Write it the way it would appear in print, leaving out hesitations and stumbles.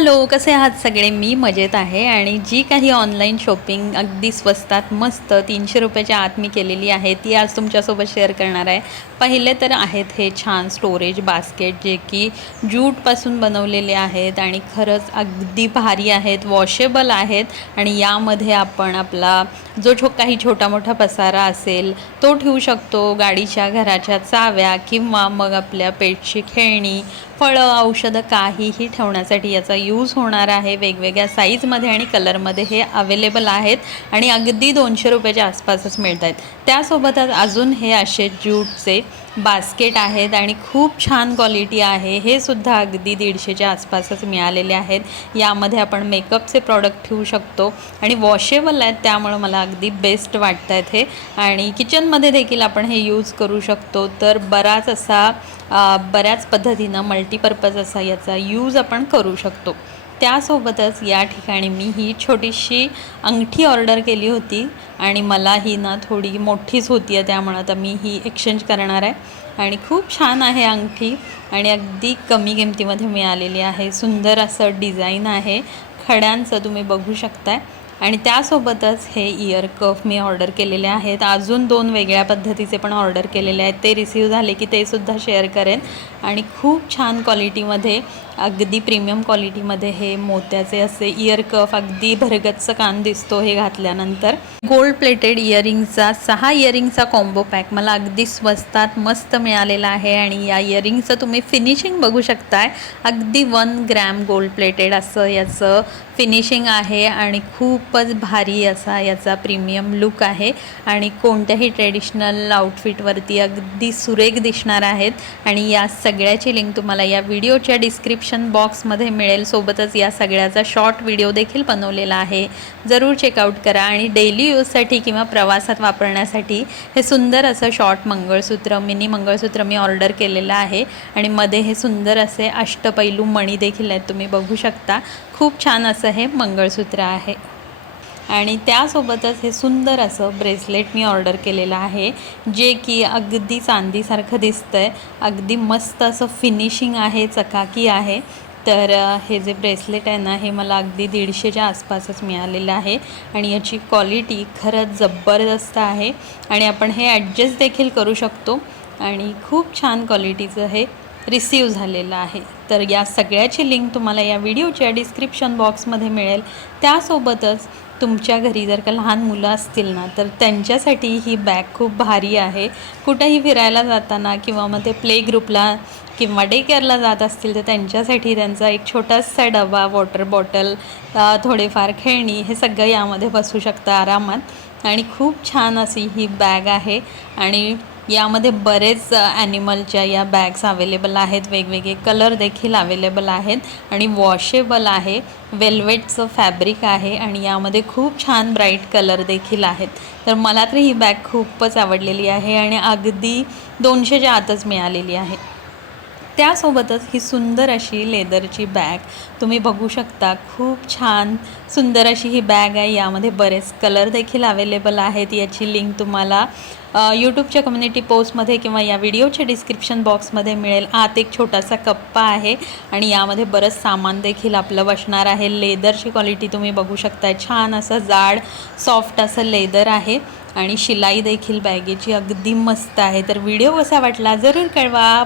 Hello, कसे आहात सगळे? मी मजेत आहे आणि जी काही ऑनलाईन शॉपिंग अगदी स्वस्तात मस्त 300 रुपयाच्या आत मी केलेली आहे ती आज तुमच्यासोबत शेअर करणार आहे. पहिले तर आहेत हे छान स्टोरेज बास्केट जे की ज्यूटपासून बनवलेले आहेत आणि खरंच अगदी भारी आहेत, वॉशेबल आहेत आणि यामध्ये आपण आपला जो काही छोटा मोठा पसारा असेल तो ठेवू शकतो. गाडीच्या घराच्या चाव्या किंवा मग आपल्या पेटची खेळणी, फळं, औषधं काहीही ठेवण्यासाठी याचा यूज होणार आहे. वेगवेगळ्या साईजमध्ये आणि कलरमध्ये हे अवेलेबल आहेत आणि अगदी 200 रुपयाच्या आसपासच मिळत आहेत. त्यासोबतच अजून हे असे ज्यूटचे बास्केट आहेत आणि खूप छान क्वालिटी आहे. हे सुद्धा अगदी 150च्या आसपासच मिळालेले आहेत. यामध्ये आपण मेकअपचे प्रॉडक्ट ठेवू शकतो आणि वॉशेबल आहेत, त्यामुळं मला अगदी बेस्ट वाटत आहेत हे. आणि किचनमध्ये देखील आपण हे यूज करू शकतो. तर बऱ्याच पद्धतीनं मल्टीपर्पज असा याचा यूज आपण करू शकतो. त्यासोबतच या ठिकाणी मी ही छोटीशी अंगठी ऑर्डर केली होती आणि मला ही ना थोडी मोठीच होती आहे, त्यामुळं आता मी ही एक्सचेंज करणार आहे. आणि खूप छान आहे अंगठी आणि अगदी कमी किमतीमध्ये मिळालेली आहे. सुंदर असं डिझाईन आहे, खड्यांचं तुम्ही बघू शकताय. आणि त्यासोबतच हे इयर कफ मी ऑर्डर केलेले आहेत. अजून 2 वेगळ्या पद्धतीचे पण ऑर्डर केलेले आहेत. ते रिसीव झाले की ते सुद्धा शेअर करेन. आणि खूप छान क्वालिटीमध्ये, अगदी प्रीमियम क्वालिटीमध्ये हे मोत्याचे असे इयर कफ, अगदी भरगच्च कान दिसतो हे घातल्यानंतर. गोल्ड प्लेटेड इयरिंगचा 6 इयरिंगचा कॉम्बो पॅक मला अगदी स्वस्तात मस्त मिळालेला आहे. आणि या इयरिंगचं तुम्ही फिनिशिंग बघू शकताय. अगदी 1 ग्रॅम गोल्ड प्लेटेड असं याचं फिनिशिंग आहे आणि खूपच भारी असा याचा प्रीमियम लुक आहे आणि कोणत्याही ट्रेडिशनल आउटफिटवरती अगदी सुरेख दिसणार आहेत. आणि या सगळ्याची लिंक तुम्हाला या व्हिडिओच्या डिस्क्रिप्शन बॉक्समध्ये मिळेल. सोबतच या सगळ्याचा शॉर्ट व्हिडिओ देखील बनवलेला आहे, जरूर चेकआउट करा. आणि डेली यूजसाठी किंवा प्रवासात वापरण्यासाठी हे सुंदर असं शॉर्ट मंगळसूत्र, मिनी मंगळसूत्र मी ऑर्डर केलेलं आहे. आणि मध्ये हे सुंदर असे अष्टपैलू मणी देखील आहेत, तुम्ही बघू शकता. खूप छान असं हे मंगळसूत्र आहे. आणि त्यासोबतच हे सुंदर असं ब्रेसलेट मी ऑर्डर केलेलं आहे, जे की अगदी चांदीसारखं दिसतं आहे. अगदी मस्त असं फिनिशिंग आहे, चकाकी आहे. तर हे जे ब्रेसलेट आहे ना, हे मला अगदी 150च्या आसपासच मिळालेलं आहे. आणि याची क्वालिटी खरंच जबरदस्त आहे आणि आपण हे ॲडजस्ट देखील करू शकतो. आणि खूप छान क्वालिटीचं हे रिसीव झालेलं आहे. तर या सगळ्याची लिंक तुम्हाला या व्हिडिओच्या डिस्क्रिप्शन बॉक्समध्ये मिळेल. त्यासोबतच तुमच्या घरी जर का लहान मुलं असतील ना, तर त्यांच्यासाठी ही बॅग खूप भारी आहे. कुठंही फिरायला जाताना किंवा मग ते प्ले ग्रुपला किंवा डे केअरला जात असतील तर त्यांच्यासाठी त्यांचा एक छोटासा डबा, वॉटर बॉटल, थोडेफार खेळणी, हे सगळं यामध्ये बसू शकतं आरामात. आणि खूप छान अशी ही बॅग आहे. आणि यामध्ये बरेच ॲनिमलच्या या बॅग्स अवेलेबल आहेत, वेगवेगळे कलर देखील अवेलेबल आहेत आणि वॉशेबल आहे. वेल्वेटचं फॅब्रिक आहे आणि यामध्ये खूप छान ब्राईट कलर देखील आहेत. तर मला तर ही बॅग खूपच आवडलेली आहे आणि अगदी 200च्या आतच मिळालेली आहे. त्यासोबतच ही सुंदर अशी लेदरची बॅग तुम्ही बघू शकता. खूप छान सुंदर अशी ही बॅग आहे. यामध्ये बरेच कलर देखील अवेलेबल आहेत. याची लिंक तुम्हाला यूट्यूबच्या कम्युनिटी पोस्टमध्ये किंवा या व्हिडिओच्या डिस्क्रिप्शन बॉक्समध्ये मिळेल. आत एक छोटासा कप्पा आहे आणि यामध्ये बरंच सामान देखील आपलं बसणार आहे. लेदरची क्वालिटी तुम्ही बघू शकताय. छान असं जाड सॉफ्ट असं लेदर आहे आणि शिलाई देखील बॅगेची अगदी मस्त आहे. तर व्हिडिओ कसा वाटला जरूर कळवा.